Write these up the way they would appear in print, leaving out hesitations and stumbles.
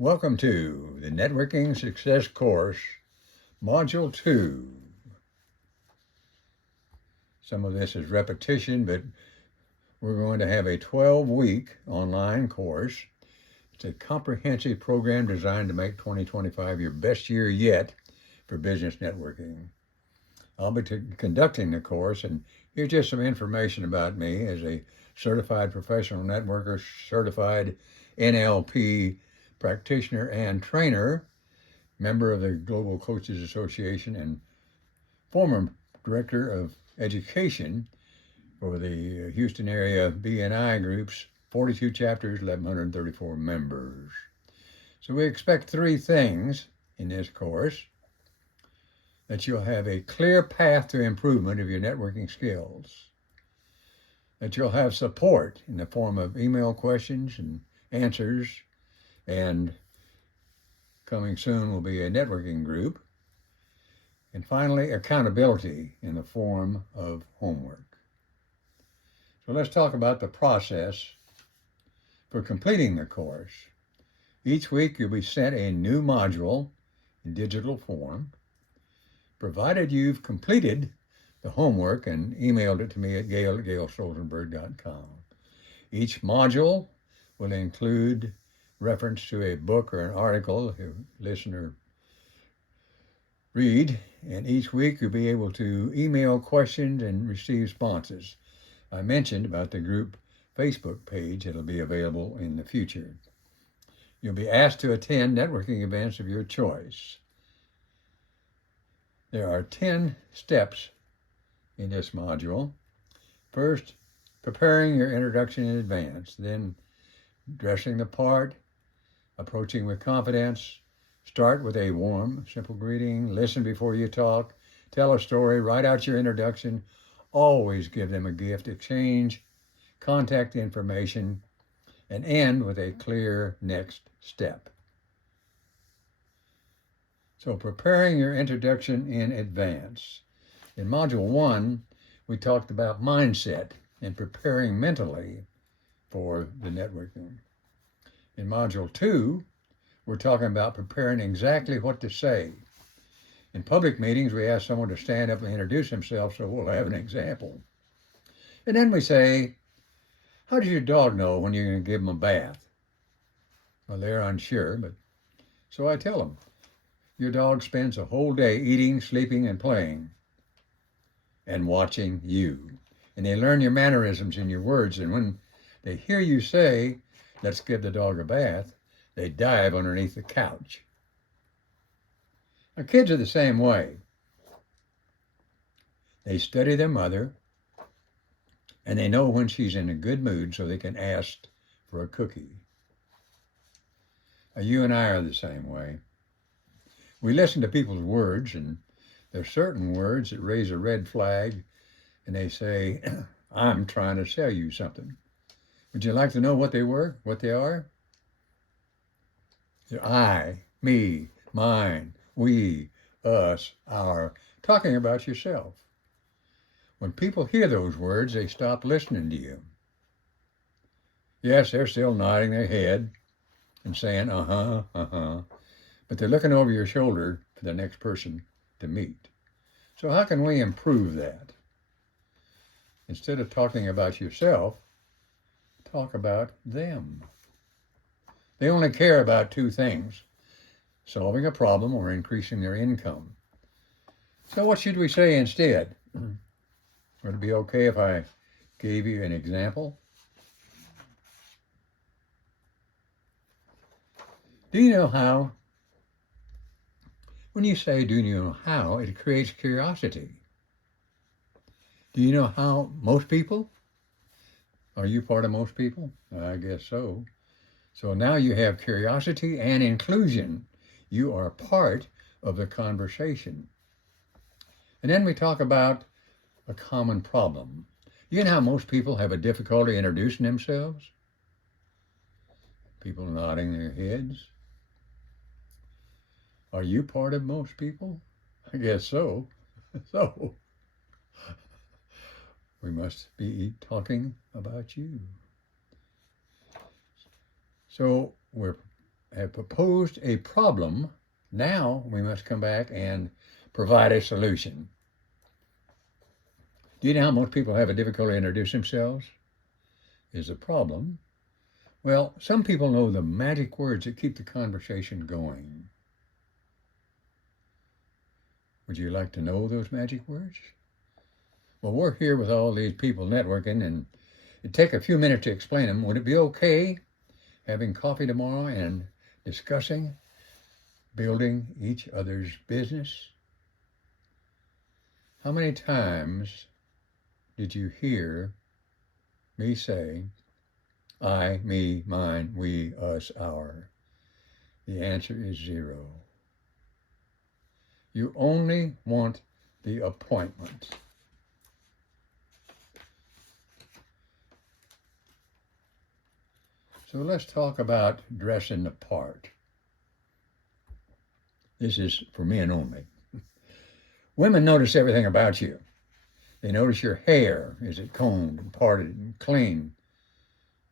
Welcome to the Networking Success Course, Module 2. Some of this is repetition, but we're going to have a 12-week online course. It's a comprehensive program designed to make 2025 your best year yet for business networking. I'll be conducting the course, and here's just some information about me as a certified professional networker, certified NLP practitioner and trainer, member of the Global Coaches Association, and former director of education for the Houston area BNI groups, 42 chapters, 1,134 members. So we expect three things in this course: that you'll have a clear path to improvement of your networking skills, that you'll have support in the form of email questions and answers, and coming soon will be a networking group, and finally, accountability in the form of homework. So let's talk about the process for completing the course. Each week you'll be sent a new module in digital form, provided you've completed the homework and emailed it to me at gail@gailstolzenberg.com. Each module will include reference to a book or an article the listener read, and each week you'll be able to email questions and receive responses. I mentioned about the group Facebook page that'll be available in the future. You'll be asked to attend networking events of your choice. There are 10 steps in this module. First, preparing your introduction in advance, then dressing the part, approaching with confidence. Start with a warm, simple greeting. Listen before you talk. Tell a story. Write out your introduction. Always give them a gift. Exchange contact information, and end with a clear next step. So preparing your introduction in advance. In Module 1, we talked about mindset and preparing mentally for the networking. In Module 2, we're talking about preparing exactly what to say. In public meetings, we ask someone to stand up and introduce themselves, so we'll have an example. And then we say, how does your dog know when you're going to give them a bath? Well, they're unsure, but so I tell them, your dog spends a whole day eating, sleeping, and playing, and watching you. And they learn your mannerisms and your words, and when they hear you say, let's give the dog a bath, they dive underneath the couch. Now, kids are the same way. They study their mother, and they know when she's in a good mood so they can ask for a cookie. Now, you and I are the same way. We listen to people's words, and there are certain words that raise a red flag, and they say, I'm trying to sell you something. Would you like to know what they are? They're I, me, mine, we, us, our, talking about yourself. When people hear those words, they stop listening to you. Yes, they're still nodding their head and saying, but they're looking over your shoulder for the next person to meet. So how can we improve that? Instead of talking about yourself, talk about them. They only care about two things: solving a problem or increasing their income. So what should we say instead? Would it be okay if I gave you an example? Do you know how? When you say, do you know how, it creates curiosity. Do you know how most people? Are you part of most people? I guess so. So now you have curiosity and inclusion. You are part of the conversation. And then we talk about a common problem. You know how most people have a difficulty introducing themselves? People nodding their heads. Are you part of most people? I guess so. So we must be talking about you. So we're have proposed a problem. Now we must come back and provide a solution. Do you know how most people have a difficulty introducing themselves? Is a problem. Well, some people know the magic words that keep the conversation going. Would you like to know those magic words? Well, we're here with all these people networking, and it'd take a few minutes to explain them. Would it be okay having coffee tomorrow and discussing building each other's business? How many times did you hear me say, I, me, mine, we, us, our? The answer is 0. You only want the appointment. So let's talk about dressing the part. This is for men only. Women notice everything about you. They notice your hair. Is it combed and parted and clean?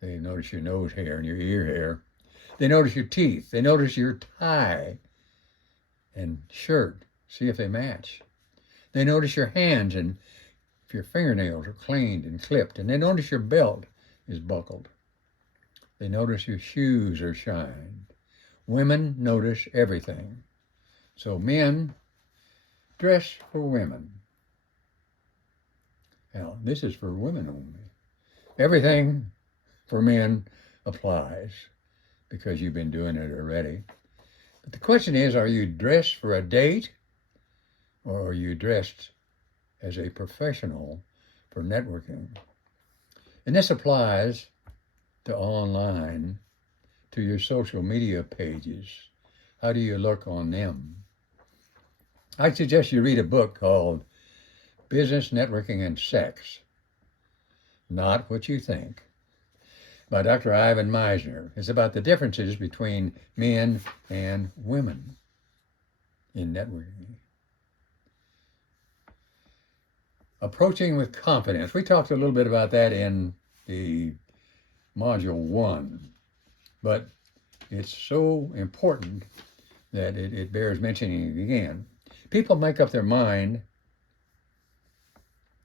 They notice your nose hair and your ear hair. They notice your teeth. They notice your tie and shirt. See if they match. They notice your hands and if your fingernails are cleaned and clipped. And they notice your belt is buckled. They notice your shoes are shined. Women notice everything. So men, dress for women. Now, this is for women only. Everything for men applies because you've been doing it already. But the question is, are you dressed for a date or are you dressed as a professional for networking? And this applies to online, to your social media pages. How do you look on them? I suggest you read a book called Business, Networking, and Sex. Not What You Think, by Dr. Ivan Misner. It's about the differences between men and women in networking. Approaching with confidence. We talked a little bit about that in the Module 1, but it's so important that it bears mentioning again. People make up their mind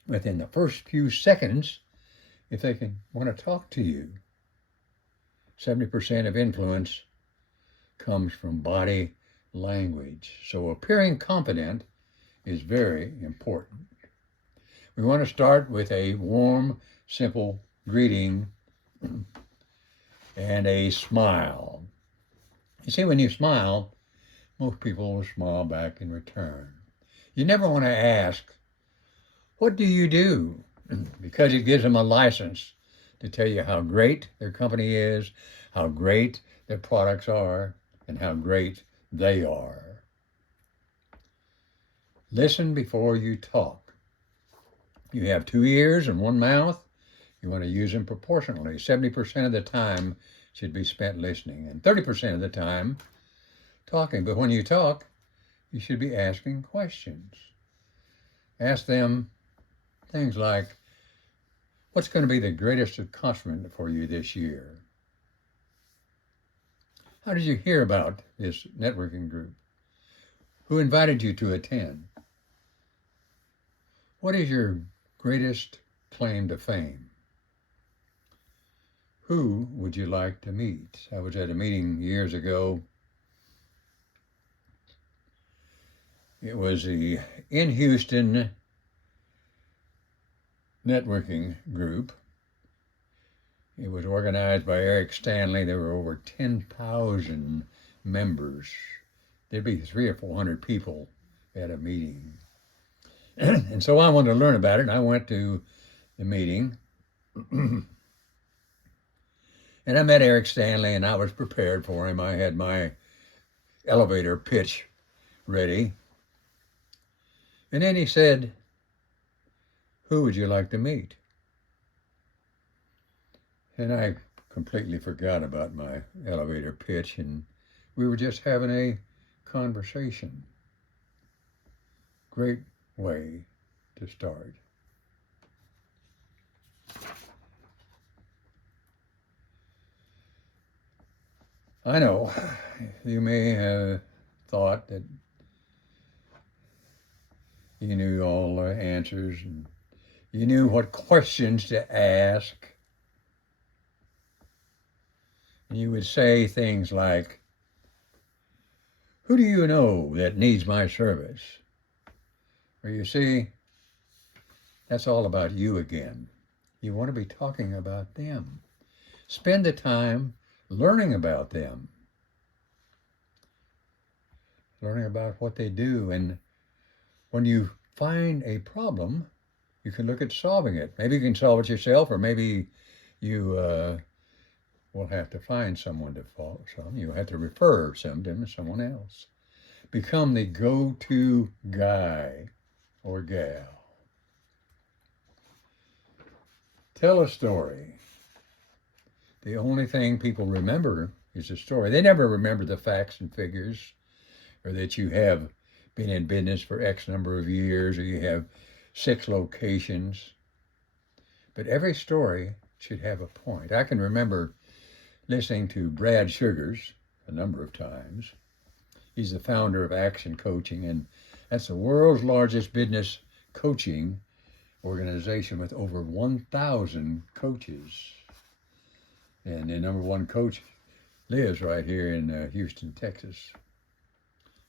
within the first few seconds if they want to talk to you. 70% of influence comes from body language. So appearing confident is very important. We want to start with a warm, simple greeting and a smile. You see, when you smile, most people will smile back in return. You never want to ask, what do you do? Because it gives them a license to tell you how great their company is, how great their products are, and how great they are. Listen before you talk. You have 2 ears and 1 mouth. You want to use them proportionally. 70% of the time should be spent listening and 30% of the time talking. But when you talk, you should be asking questions. Ask them things like, what's going to be the greatest accomplishment for you this year? How did you hear about this networking group? Who invited you to attend? What is your greatest claim to fame? Who would you like to meet? I was at a meeting years ago. It was the In Houston networking group. It was organized by Eric Stanley. There were over 10,000 members. There'd be 300 or 400 people at a meeting. And so I wanted to learn about it, and I went to the meeting. And I met Eric Stanley, and I was prepared for him. I had my elevator pitch ready. And then he said, who would you like to meet? And I completely forgot about my elevator pitch, and we were just having a conversation. Great way to start. I know you may have thought that you knew all the answers and you knew what questions to ask. And you would say things like, who do you know that needs my service? Or you see, that's all about you again. You want to be talking about them. Spend the time learning about them, learning about what they do. And when you find a problem, you can look at solving it. Maybe you can solve it yourself, or maybe you will have to find someone to follow some. You'll have to refer some to someone else. Become the go-to guy or gal. Tell a story. The only thing people remember is the story. They never remember the facts and figures, or that you have been in business for X number of years, or you have 6 locations. But every story should have a point. I can remember listening to Brad Sugars a number of times. He's the founder of Action Coaching, and that's the world's largest business coaching organization with over 1,000 coaches. And the number one coach lives right here in Houston, Texas.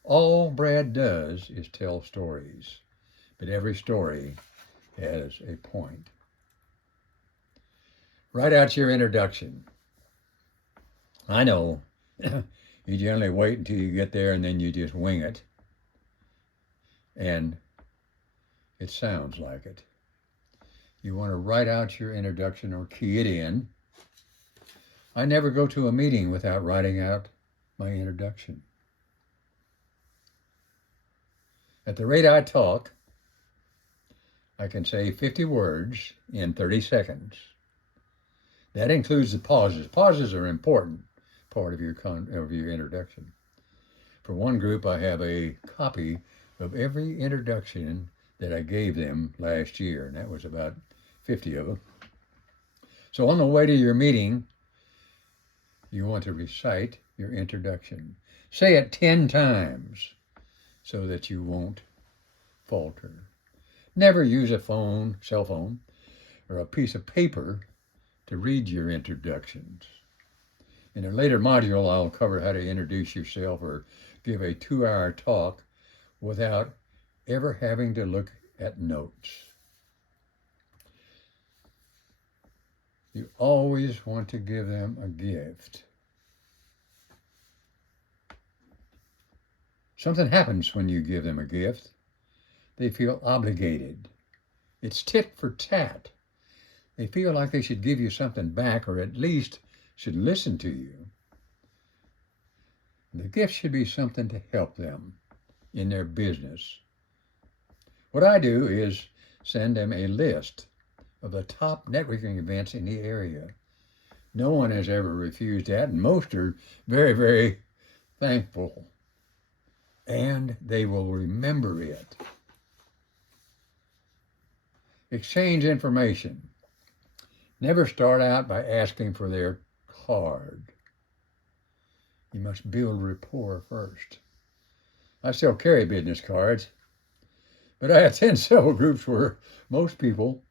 All Brad does is tell stories, but every story has a point. Write out your introduction. I know you generally wait until you get there and then you just wing it. And it sounds like it. You want to write out your introduction or key it in. I never go to a meeting without writing out my introduction. At the rate I talk, I can say 50 words in 30 seconds. That includes the pauses. Pauses are an important part of your introduction. For one group, I have a copy of every introduction that I gave them last year, and that was about 50 of them. So on the way to your meeting, you want to recite your introduction. Say it 10 times so that you won't falter. Never use a phone, cell phone, or a piece of paper to read your introductions. In a later module, I'll cover how to introduce yourself or give a 2-hour talk without ever having to look at notes. You always want to give them a gift. Something happens when you give them a gift. They feel obligated. It's tit for tat. They feel like they should give you something back, or at least should listen to you. The gift should be something to help them in their business. What I do is send them a list of the top networking events in the area. No one has ever refused that, and most are very, very thankful. And they will remember it. Exchange information. Never start out by asking for their card. You must build rapport first. I still carry business cards, but I attend several groups where most people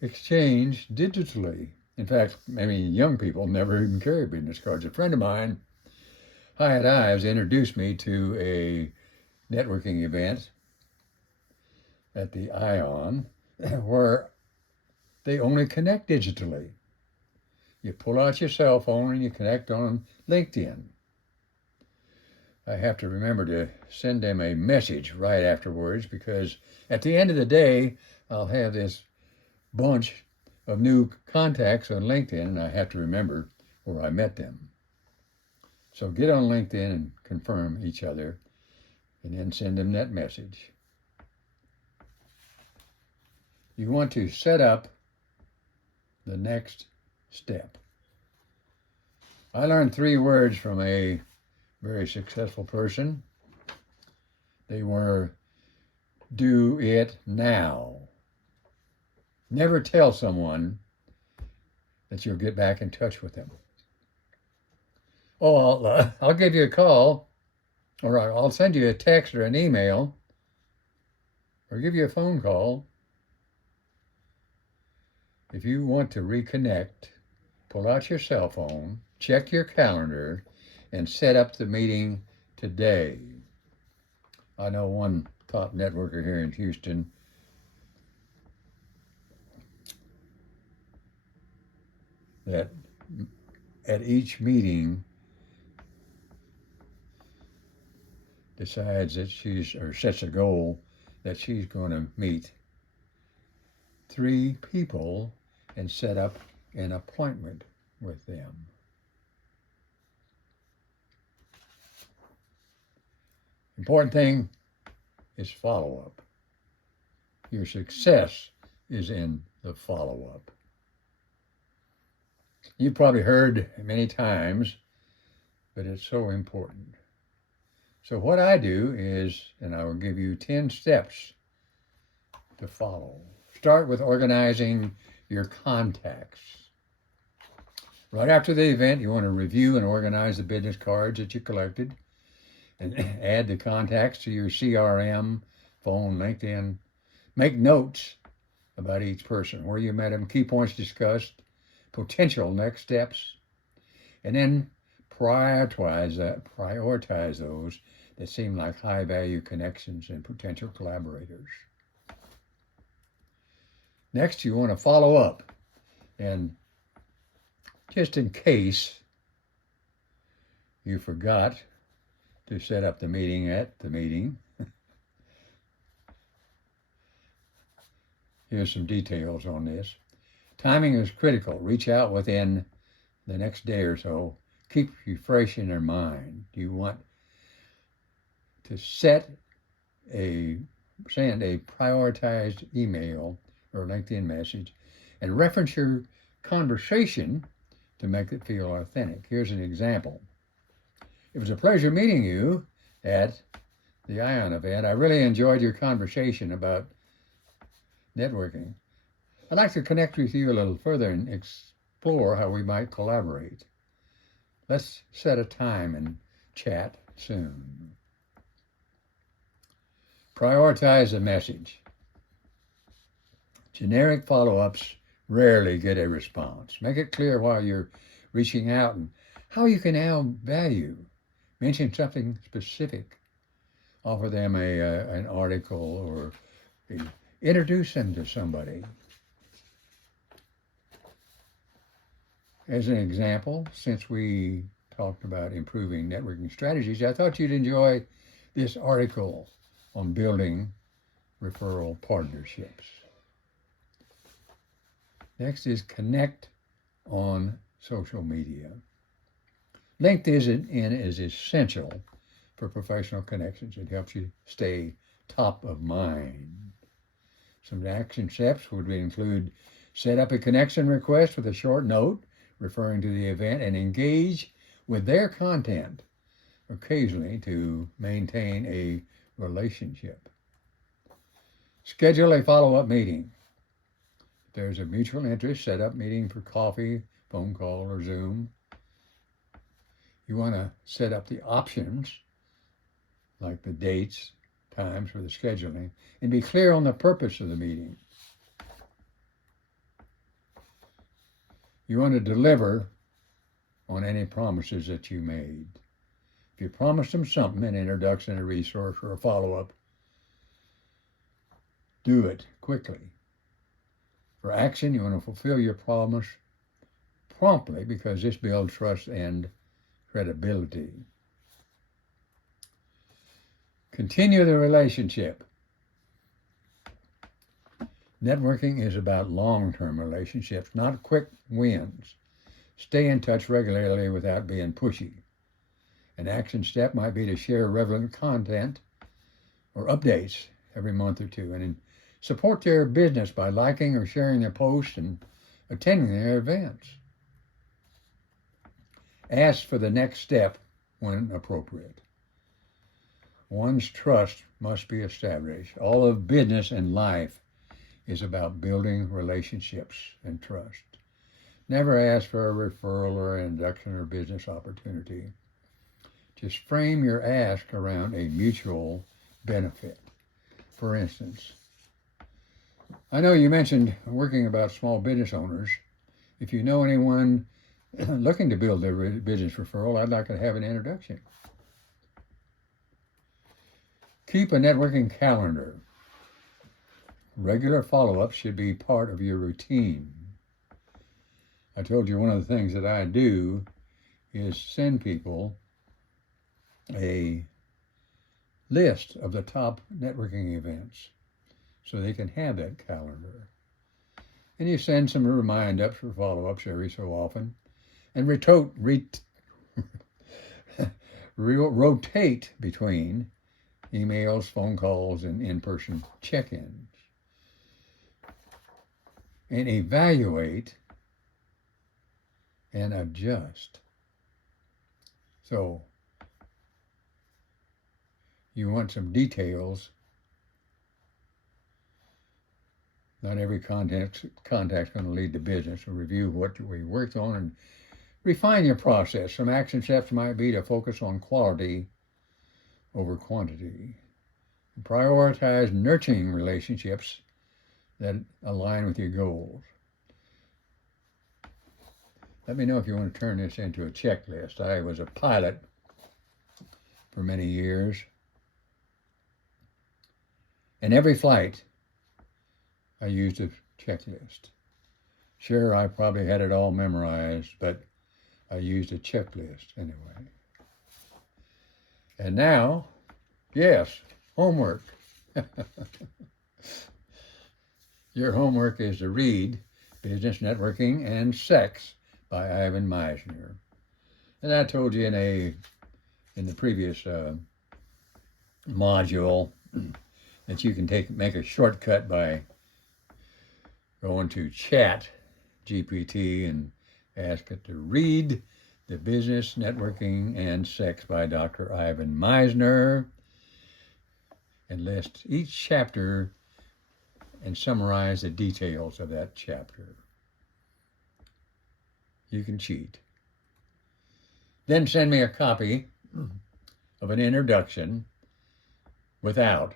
exchange digitally. In fact, many young people never even carry business cards. A friend of mine, Hyatt Ives, introduced me to a networking event at the Ion where they only connect digitally. You pull out your cell phone and you connect on LinkedIn. I have to remember to send them a message right afterwards, because at the end of the day, I'll have this bunch of new contacts on LinkedIn, and I have to remember where I met them. So get on LinkedIn and confirm each other, and then send them that message. You want to set up the next step. I learned 3 words from a very successful person. They were, do it now. Never tell someone that you'll get back in touch with them. Oh, I'll give you a call, or I'll send you a text or an email, or give you a phone call. If you want to reconnect, pull out your cell phone, check your calendar, and set up the meeting today. I know one top networker here in Houston that at each meeting decides that sets a goal that she's going to meet 3 people and set up an appointment with them. Important thing is follow-up. Your success is in the follow-up. You've probably heard many times, but it's so important. So what I do is, and I will give you 10 steps to follow. Start with organizing your contacts. Right after the event, you want to review and organize the business cards that you collected and add the contacts to your CRM, phone, LinkedIn. Make notes about each person, where you met them, key points discussed, potential next steps, and then prioritize those that seem like high value connections and potential collaborators. Next, you want to follow up, and just in case you forgot to set up the meeting at the meeting, here's some details on this. Timing is critical. Reach out within the next day or so. Keep you fresh in their mind. You want to send a prioritized email or LinkedIn message and reference your conversation to make it feel authentic. Here's an example. It was a pleasure meeting you at the ION event. I really enjoyed your conversation about networking. I'd like to connect with you a little further and explore how we might collaborate. Let's set a time and chat soon. Prioritize the message. Generic follow-ups rarely get a response. Make it clear why you're reaching out and how you can add value. Mention something specific. Offer them an article or introduce them to somebody. As an example, since we talked about improving networking strategies, I thought you'd enjoy this article on building referral partnerships. Next is connect on social media. LinkedIn is essential for professional connections. It helps you stay top of mind. Some action steps would include set up a connection request with a short note referring to the event and engage with their content occasionally to maintain a relationship. Schedule a follow-up meeting. If there's a mutual interest, set up meeting for coffee, phone call, or Zoom. You want to set up the options, like the dates, times for the scheduling, and be clear on the purpose of the meeting. You want to deliver on any promises that you made. If you promised them something, an introduction, a resource, or a follow-up, do it quickly. For action, you want to fulfill your promise promptly because this builds trust and credibility. Continue the relationship. Networking is about long-term relationships, not quick wins. Stay in touch regularly without being pushy. An action step might be to share relevant content or updates every month or two, and support their business by liking or sharing their posts and attending their events. Ask for the next step when appropriate. One's trust must be established. All of business and life is about building relationships and trust. Never ask for a referral or an induction or business opportunity. Just frame your ask around a mutual benefit. For instance, I know you mentioned working about small business owners. If you know anyone looking to build their business referral, I'd like to have an introduction. Keep a networking calendar. Regular follow-ups should be part of your routine. I told you one of the things that I do is send people a list of the top networking events so they can have that calendar. And you send some remind-ups for follow-ups every so often, and rotate between emails, phone calls, and in-person check-ins. And evaluate and adjust. So you want some details. Not every contact's going to lead to business. So review what we worked on and refine your process. Some action steps might be to focus on quality over quantity. Prioritize nurturing relationships that align with your goals. Let me know if you want to turn this into a checklist. I was a pilot for many years. And every flight, I used a checklist. Sure, I probably had it all memorized, but I used a checklist anyway. And now, yes, homework. Your homework is to read Business, Networking, and Sex by Ivan Misner. And I told you in the previous module that you can make a shortcut by going to Chat GPT and ask it to read the Business, Networking, and Sex by Dr. Ivan Misner and list each chapter and summarize the details of that chapter. You can cheat. Then send me a copy of an introduction without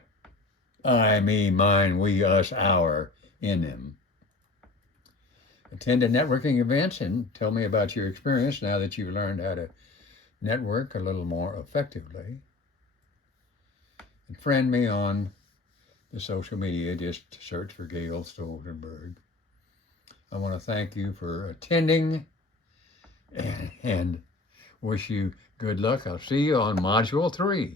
I, me, mine, we, us, our in them. Attend a networking events and tell me about your experience now that you've learned how to network a little more effectively. And friend me on the social media. Just search for Gail Stoltenberg. I want to thank you for attending and wish you good luck. I'll see you on Module 3.